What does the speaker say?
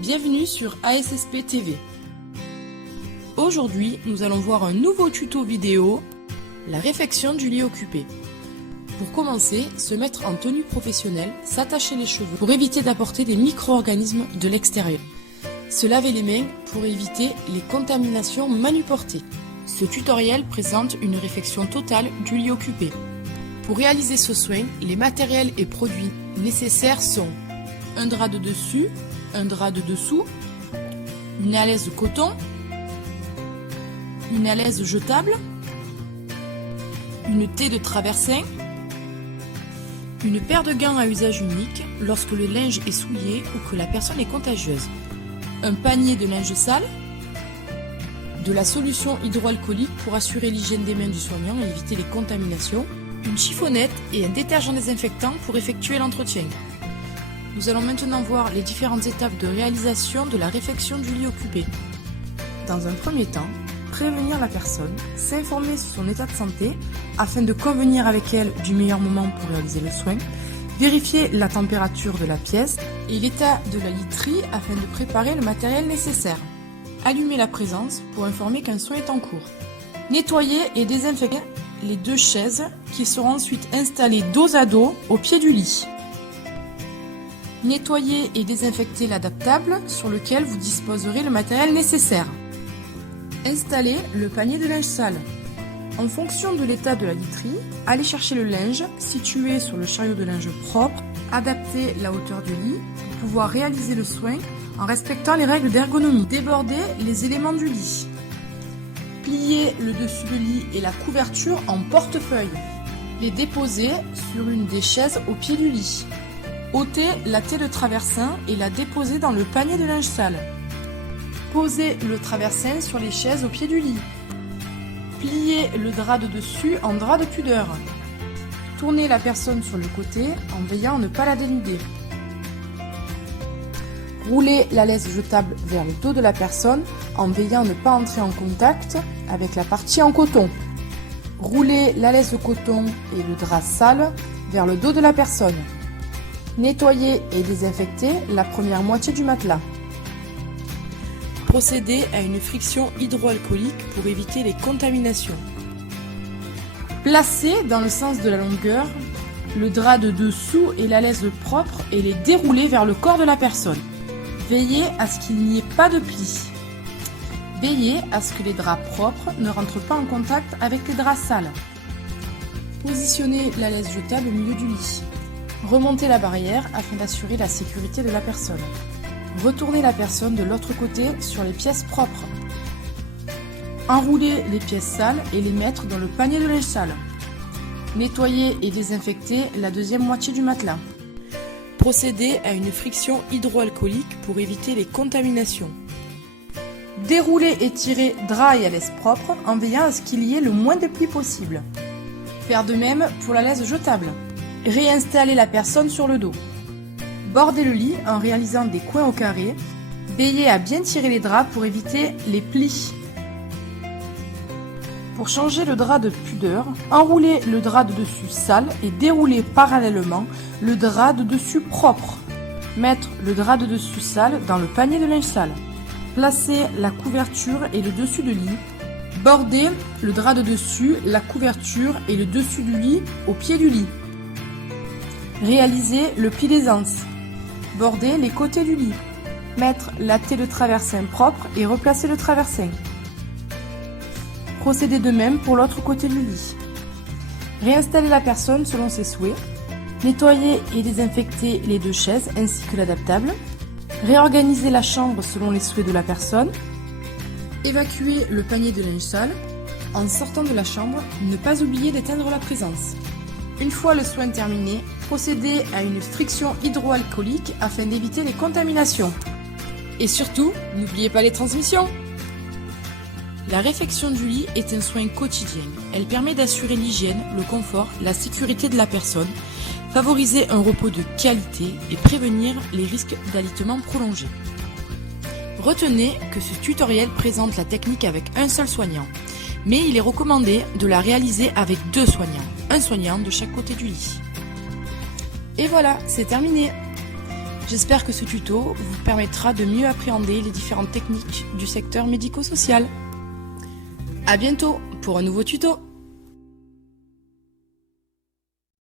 Bienvenue sur ASSP TV. Aujourd'hui, nous allons voir un nouveau tuto vidéo, la réfection du lit occupé. Pour commencer, se mettre en tenue professionnelle, s'attacher les cheveux pour éviter d'apporter des micro-organismes de l'extérieur. Se laver les mains pour éviter les contaminations manuportées. Ce tutoriel présente une réfection totale du lit occupé. Pour réaliser ce soin, les matériels et produits nécessaires sont un drap de dessus, un drap de dessous, une alaise coton, une alaise jetable, une taie de traversin, une paire de gants à usage unique lorsque le linge est souillé ou que la personne est contagieuse, un panier de linge sale, de la solution hydroalcoolique pour assurer l'hygiène des mains du soignant et éviter les contaminations, une chiffonnette et un détergent désinfectant pour effectuer l'entretien. Nous allons maintenant voir les différentes étapes de réalisation de la réfection du lit occupé. Dans un premier temps, prévenir la personne, s'informer sur son état de santé afin de convenir avec elle du meilleur moment pour réaliser le soin, vérifier la température de la pièce et l'état de la literie afin de préparer le matériel nécessaire. Allumer la présence pour informer qu'un soin est en cours. Nettoyer et désinfecter les deux chaises qui seront ensuite installées dos à dos au pied du lit. Nettoyer et désinfecter l'adaptable sur lequel vous disposerez le matériel nécessaire. Installer le panier de linge sale. En fonction de l'état de la literie, allez chercher le linge situé sur le chariot de linge propre, adapter la hauteur du lit pour pouvoir réaliser le soin en respectant les règles d'ergonomie. Déborder les éléments du lit. Plier le dessus de lit et la couverture en portefeuille. Les déposer sur une des chaises au pied du lit. Ôter la taie de traversin et la déposer dans le panier de linge sale. Poser le traversin sur les chaises au pied du lit. Plier le drap de dessus en drap de pudeur. Tourner la personne sur le côté en veillant à ne pas la dénuder. Rouler la laisse jetable vers le dos de la personne en veillant à ne pas entrer en contact avec la partie en coton. Rouler la laisse de coton et le drap sale vers le dos de la personne. Nettoyer et désinfecter la première moitié du matelas. Procéder à une friction hydroalcoolique pour éviter les contaminations. Placer dans le sens de la longueur le drap de dessous et la laisse propre et les dérouler vers le corps de la personne. Veillez à ce qu'il n'y ait pas de plis. Veillez à ce que les draps propres ne rentrent pas en contact avec les draps sales. Positionnez la laisse jetable au milieu du lit. Remontez la barrière afin d'assurer la sécurité de la personne. Retournez la personne de l'autre côté sur les pièces propres. Enroulez les pièces sales et les mettre dans le panier de linge sale. Nettoyez et désinfectez la deuxième moitié du matelas. Procédez à une friction hydroalcoolique pour éviter les contaminations. Déroulez et tirez drap et alaise propre en veillant à ce qu'il y ait le moins de plis possible. Faire de même pour la laisse jetable. Réinstaller la personne sur le dos. Bordez le lit en réalisant des coins au carré. Veillez à bien tirer les draps pour éviter les plis. Pour changer le drap de pudeur, enroulez le drap de dessus sale et déroulez parallèlement le drap de dessus propre. Mettre le drap de dessus sale dans le panier de linge sale. Placez la couverture et le dessus de lit. Bordez le drap de dessus, la couverture et le dessus du lit au pied du lit. Réalisez le pli d'aisance. Bordez les côtés du lit. Mettre la taie de traversin propre et replacer le traversin. Procédez de même pour l'autre côté du lit. Réinstaller la personne selon ses souhaits. Nettoyer et désinfecter les deux chaises ainsi que l'adaptable. Réorganiser la chambre selon les souhaits de la personne. Évacuer le panier de linge sale. En sortant de la chambre, ne pas oublier d'éteindre la présence. Une fois le soin terminé, procédez à une friction hydroalcoolique afin d'éviter les contaminations. Et surtout, n'oubliez pas les transmissions. La réfection du lit est un soin quotidien. Elle permet d'assurer l'hygiène, le confort, la sécurité de la personne, favoriser un repos de qualité et prévenir les risques d'alitement prolongé. Retenez que ce tutoriel présente la technique avec un seul soignant, mais il est recommandé de la réaliser avec 2 soignants, un soignant de chaque côté du lit. Et voilà, c'est terminé. J'espère que ce tuto vous permettra de mieux appréhender les différentes techniques du secteur médico-social. À bientôt pour un nouveau tuto.